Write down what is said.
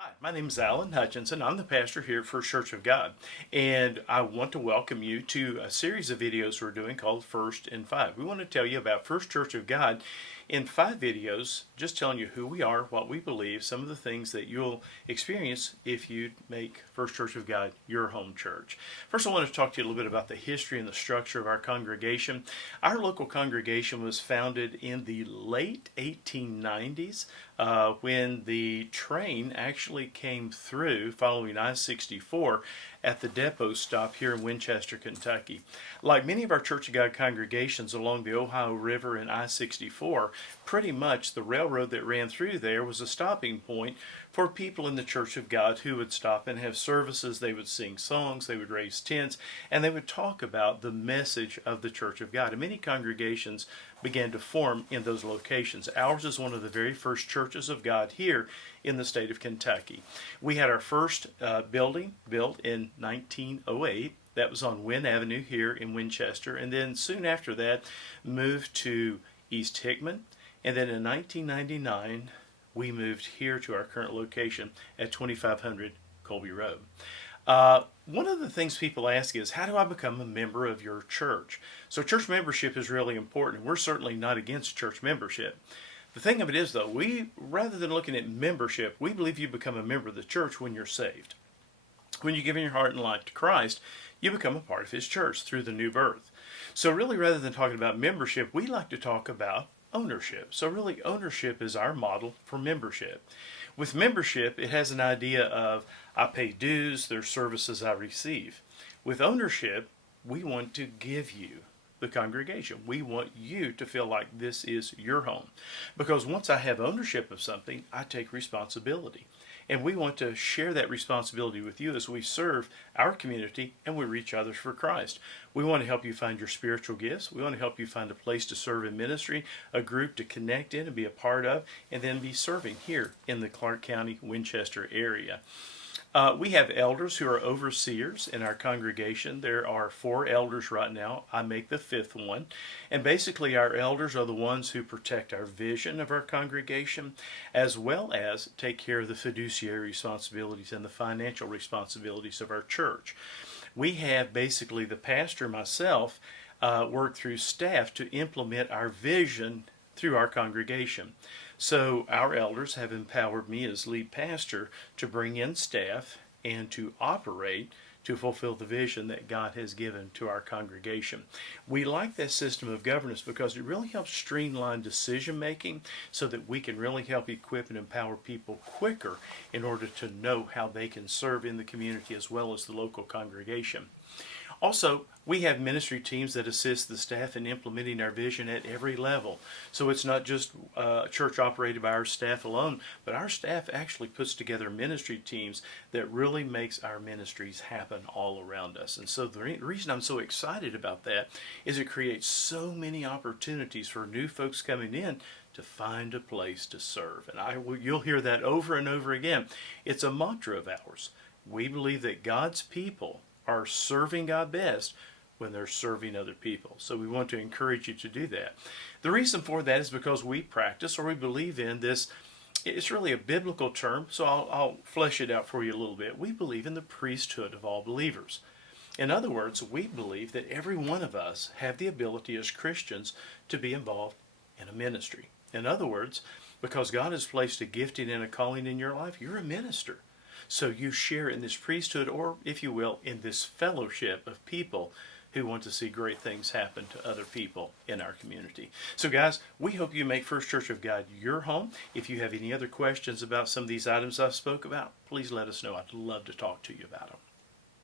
Hi, my name is Alan Hutchinson. I'm the pastor here at First Church of God, and I want to welcome you to a series of videos we're doing called First in Five. We want to tell you about First Church of God in 5 videos, just telling you who we are, what we believe, some of the things that you'll experience if you make First Church of God your home church. First, I want to talk to you a little bit about the history and the structure of our congregation. Our local congregation was founded in the late 1890s when the train actually came through following I-64 at the depot stop here in Winchester, Kentucky. Like many of our Church of God congregations along the Ohio River and I-64, pretty much the railroad that ran through there was a stopping point for people in the Church of God who would stop and have services. They would sing songs, they would raise tents, and they would talk about the message of the Church of God. And many congregations began to form in those locations. Ours is one of the very first churches of God here in the state of Kentucky. We had our first building built in 1908. That was on Wynn Avenue here in Winchester, and then soon after that moved to East Hickman, and then in 1999 we moved here to our current location at 2500 Colby Road. One of the things people ask is, how do I become a member of your church? So church membership is really important. We're certainly not against church membership. The thing of it is, though, rather than looking at membership, we believe you become a member of the church when you're saved. When you give in your heart and life to Christ, you become a part of His church through the new birth. So really, rather than talking about membership, we like to talk about ownership. So really, ownership is our model for membership. With membership, it has an idea of, I pay dues, there's services I receive. With ownership, we want to give you the congregation. We want you to feel like this is your home. Because once I have ownership of something, I take responsibility. And we want to share that responsibility with you as we serve our community and we reach others for Christ. We want to help you find your spiritual gifts. We want to help you find a place to serve in ministry, a group to connect in and be a part of, and then be serving here in the Clark County, Winchester area. We have elders who are overseers in our congregation. There are 4 elders right now. I make the 5th one. And basically our elders are the ones who protect our vision of our congregation, as well as take care of the fiduciary responsibilities and the financial responsibilities of our church. We have basically the pastor, myself, work through staff to implement our vision through our congregation. So our elders have empowered me as lead pastor to bring in staff and to operate to fulfill the vision that God has given to our congregation. We like that system of governance because it really helps streamline decision making so that we can really help equip and empower people quicker in order to know how they can serve in the community as well as the local congregation. Also, we have ministry teams that assist the staff in implementing our vision at every level. So it's not just a church operated by our staff alone, but our staff actually puts together ministry teams that really makes our ministries happen all around us. And so the reason I'm so excited about that is it creates so many opportunities for new folks coming in to find a place to serve. And you'll hear that over and over again. It's a mantra of ours. We believe that God's people are serving God best when they're serving other people. So we want to encourage you to do that. The reason for that is because we practice or we believe in this. It's really a biblical term, so I'll flesh it out for you a little bit. We believe in the priesthood of all believers. In other words, we believe that every one of us have the ability as Christians to be involved in a ministry. In other words, because God has placed a gifting and a calling in your life, you're a minister. So you share in this priesthood, or if you will, in this fellowship of people who want to see great things happen to other people in our community. So guys, we hope you make First Church of God your home. If you have any other questions about some of these items I've spoke about, please let us know. I'd love to talk to you about them.